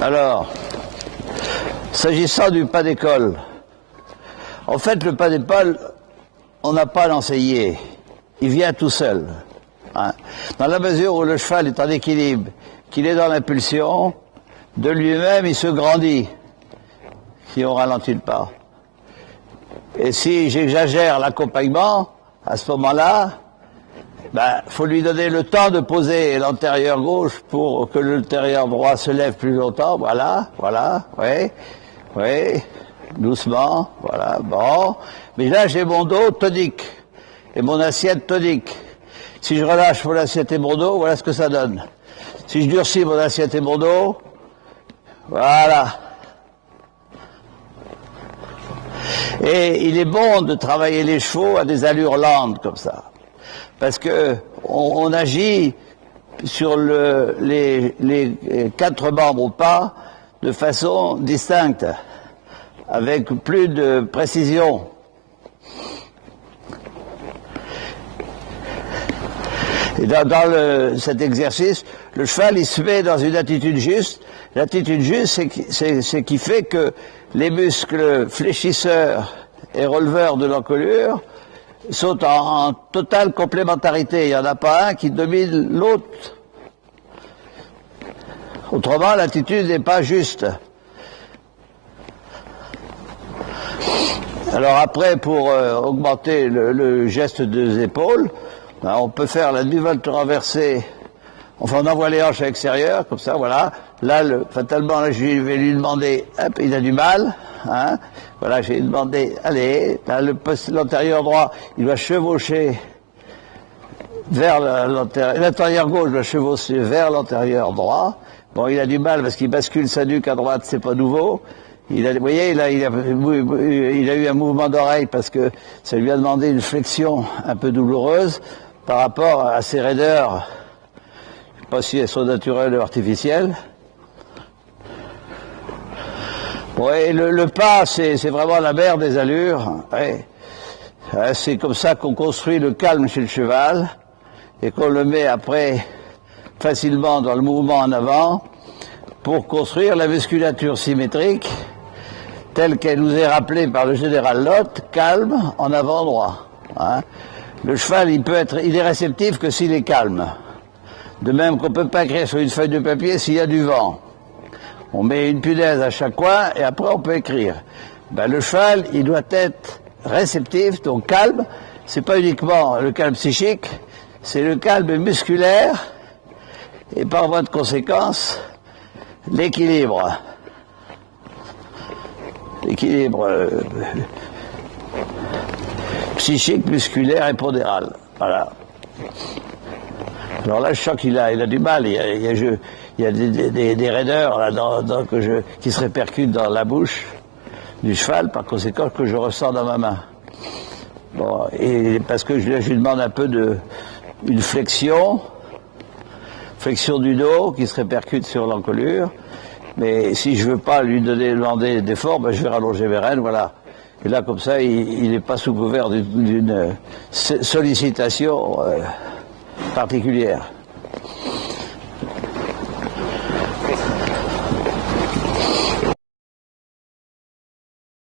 Alors, s'agissant du pas d'école, en fait, le pas d'épaule, on n'a pas à l'enseigner. Il vient tout seul. Hein. Dans la mesure où le cheval est en équilibre, qu'il est dans l'impulsion, de lui-même, il se grandit si on ralentit le pas. Et si j'exagère l'accompagnement, à ce moment-là, faut lui donner le temps de poser l'antérieur gauche pour que l'antérieur droit se lève plus longtemps. Voilà, oui, doucement, voilà, bon. Mais là, j'ai mon dos tonique et mon assiette tonique. Si je relâche mon assiette et mon dos, voilà ce que ça donne. Si je durcis mon assiette et mon dos, voilà. Et il est bon de travailler les chevaux à des allures lentes comme ça. Parce que on agit sur les 4 membres au pas de façon distincte, avec plus de précision. Et dans cet exercice, le cheval il se met dans une attitude juste. L'attitude juste, c'est ce qui fait que les muscles fléchisseurs et releveurs de l'encolure sont en totale complémentarité. Il n'y en a pas un qui domine l'autre. Autrement, l'attitude n'est pas juste. Alors après, pour augmenter le geste des épaules, on peut faire la demi-volte renversée. Enfin, on envoie les hanches à l'extérieur, comme ça, voilà. Là, fatalement, là, je vais lui demander, hop, il a du mal, hein. Voilà, je vais lui demander, allez, là, l'antérieur droit, il va chevaucher vers l'antérieur gauche va chevaucher vers l'antérieur droit. Bon, il a du mal parce qu'il bascule sa nuque à droite, c'est pas nouveau. Vous voyez, il a eu un mouvement d'oreille parce que ça lui a demandé une flexion un peu douloureuse par rapport à ses raideurs. Je ne sais pas si elles sont naturelles ou artificielles. Oui, le pas, c'est vraiment la mère des allures. Ouais. C'est comme ça qu'on construit le calme chez le cheval et qu'on le met après facilement dans le mouvement en avant pour construire la musculature symétrique telle qu'elle nous est rappelée par le général Lott, calme en avant droit. Hein. Le cheval, il est réceptif que s'il est calme. De même qu'on ne peut pas écrire sur une feuille de papier s'il y a du vent. On met une punaise à chaque coin et après on peut écrire. Le cheval, il doit être réceptif, donc calme. C'est pas uniquement le calme psychique, c'est le calme musculaire et par voie de conséquence, l'équilibre. L'équilibre psychique, musculaire et pondéral. Voilà. Alors là, je sens qu'il a du mal. Il y a des raideurs là, qui se répercutent dans la bouche du cheval, par conséquent, que je ressens dans ma main. Bon, et parce que je lui demande un peu une flexion du dos qui se répercute sur l'encolure. Mais si je veux pas lui demander d'effort, je vais rallonger mes rênes, voilà. Et là, comme ça, il n'est pas sous couvert d'une sollicitation particulière.